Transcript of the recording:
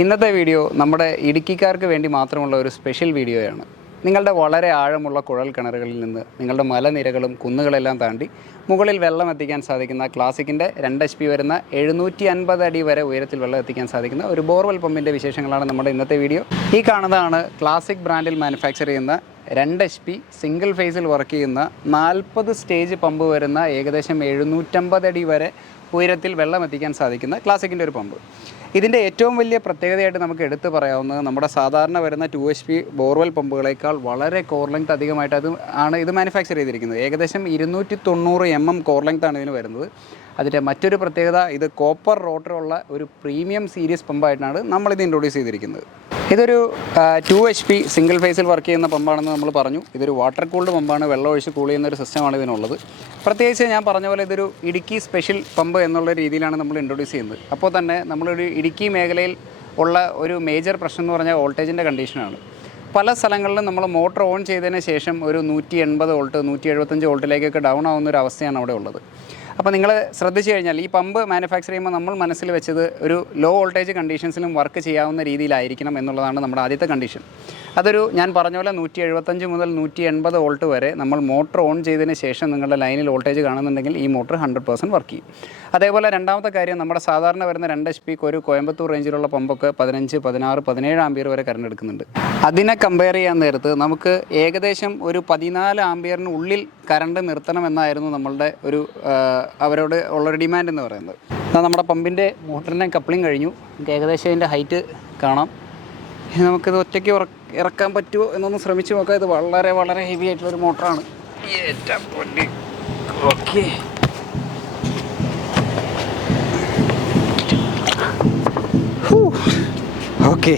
ഇന്നത്തെ വീഡിയോ നമ്മുടെ ഇടുക്കിക്കാർക്ക് വേണ്ടി മാത്രമുള്ള ഒരു സ്പെഷ്യൽ വീഡിയോയാണ്. നിങ്ങളുടെ വളരെ ആഴമുള്ള കുഴൽ കിണറുകളിൽ നിന്ന് നിങ്ങളുടെ മലനിരകളും കുന്നുകളെല്ലാം താണ്ടി മുകളിൽ വെള്ളം എത്തിക്കാൻ സാധിക്കുന്ന ക്ലാസിക്കിൻ്റെ 2 HP വരുന്ന 750 അടി വരെ ഉയരത്തിൽ വെള്ളം എത്തിക്കാൻ സാധിക്കുന്ന ഒരു ബോർവെൽ പമ്പിൻ്റെ വിശേഷങ്ങളാണ് നമ്മുടെ ഇന്നത്തെ വീഡിയോ. ഈ കാണുന്നതാണ് ക്ലാസിക് ബ്രാൻഡിൽ മാനുഫാക്ചർ ചെയ്യുന്ന 2 HP സിംഗിൾ ഫേസിൽ വർക്ക് ചെയ്യുന്ന 40 സ്റ്റേജ് പമ്പ് വരുന്ന ഏകദേശം 750 അടി വരെ ഉയരത്തിൽ വെള്ളം എത്തിക്കാൻ സാധിക്കുന്ന ക്ലാസിക്കിൻ്റെ ഒരു പമ്പ്. ഇതിൻ്റെ ഏറ്റവും വലിയ പ്രത്യേകതയായിട്ട് നമുക്ക് എടുത്തു പറയാവുന്നത് നമ്മുടെ സാധാരണ വരുന്ന 2 HP ബോർവെൽ പമ്പുകളേക്കാൾ വളരെ കോർ ലെങ്ത് അധികമായിട്ട് ഇത് മാനുഫാക്ചർ ചെയ്തിരിക്കുന്നത്. ഏകദേശം 290 mm കോർ ലെങ്ത് ആണ് ഇതിന് വരുന്നത്. അതിൻ്റെ മറ്റൊരു പ്രത്യേകത, ഇത് കോപ്പർ റോട്ടറുള്ള ഒരു പ്രീമിയം സീരീസ് പമ്പായിട്ടാണ് നമ്മളിത് ഇൻട്രൊഡ്യൂസ് ചെയ്തിരിക്കുന്നത്. ഇതൊരു 2 HP സിംഗിൾ ഫേസിൽ വർക്ക് ചെയ്യുന്ന പമ്പാണെന്ന് നമ്മൾ പറഞ്ഞു. ഇതൊരു വാട്ടർ കൂൾഡ് പമ്പാണ്, വെള്ളം ഒഴിച്ച് കൂൾ ചെയ്യുന്ന ഒരു സിസ്റ്റമാണ് ഇതിനുള്ളത്. പ്രത്യേകിച്ച് ഞാൻ പറഞ്ഞ പോലെ ഇതൊരു ഇടുക്കി സ്പെഷ്യൽ പമ്പ് എന്നുള്ള രീതിയിലാണ് നമ്മൾ ഇൻട്രൊഡ്യൂസ് ചെയ്യുന്നത്. അപ്പോൾ തന്നെ നമ്മളൊരു ഇടുക്കി മേഖലയിൽ ഉള്ള ഒരു മേജർ പ്രശ്നം എന്ന് പറഞ്ഞാൽ വോൾട്ടേജിൻ്റെ കണ്ടീഷനാണ്. പല സ്ഥലങ്ങളിലും നമ്മൾ മോട്ടർ ഓൺ ചെയ്തതിന് ശേഷം ഒരു 180 വോൾട്ട് 175 വോൾട്ടിലേക്കൊക്കെ ഡൗൺ ആവുന്ന ഒരു അവസ്ഥയാണ് അവിടെ ഉള്ളത്. അപ്പോൾ നിങ്ങൾ ശ്രദ്ധിച്ചു കഴിഞ്ഞാൽ ഈ പമ്പ് മാനുഫാക്ചർ ചെയ്യുമ്പോൾ നമ്മൾ മനസ്സിൽ വെച്ചത് ഒരു ലോ വോൾട്ടേജ് കണ്ടീഷൻസിലും വർക്ക് ചെയ്യാവുന്ന രീതിയിലായിരിക്കണം എന്നുള്ളതാണ് നമ്മുടെ ആദ്യത്തെ കണ്ടീഷൻ. അതൊരു ഞാൻ പറഞ്ഞ പോലെ 175 മുതൽ 180 വോൾട്ട് വരെ നമ്മൾ മോട്ടർ ഓൺ ചെയ്തതിന് ശേഷം നിങ്ങളുടെ ലൈനിൽ വോൾട്ടേജ് കാണുന്നുണ്ടെങ്കിൽ ഈ മോട്ടർ 100% വർക്ക് ചെയ്യും. അതേപോലെ രണ്ടാമത്തെ കാര്യം, നമ്മുടെ സാധാരണ വരുന്ന 2 HP ഒരു കോയമ്പത്തൂർ റേഞ്ചിലുള്ള പമ്പൊക്കെ 15, 16, 17 ആംപിയർ വരെ കറണ്ട് എടുക്കുന്നുണ്ട്. അതിനെ കമ്പയർ ചെയ്യാൻ നേരത്ത് നമുക്ക് ഏകദേശം ഒരു 14 ആംപിയറിന് ഉള്ളിൽ കറണ്ട് നിർത്തണമെന്നായിരുന്നു നമ്മളുടെ അവരോട് ഉള്ളൊരു ഡിമാൻഡ് എന്ന് പറയുന്നത്. നമ്മുടെ പമ്പിൻ്റെ മോട്ടറിൻ്റെ കപ്ലിങ് കഴിഞ്ഞു. നമുക്ക് ഏകദേശം അതിൻ്റെ ഹൈറ്റ് കാണാം. നമുക്കിത് ഒറ്റയ്ക്ക് ഇറക്കാൻ പറ്റുമോ എന്നൊന്ന് ശ്രമിച്ച് നോക്കാം. ഇത് വളരെ വളരെ ഹെവി ആയിട്ടുള്ളൊരു മോട്ടറാണ്. Okay, okay,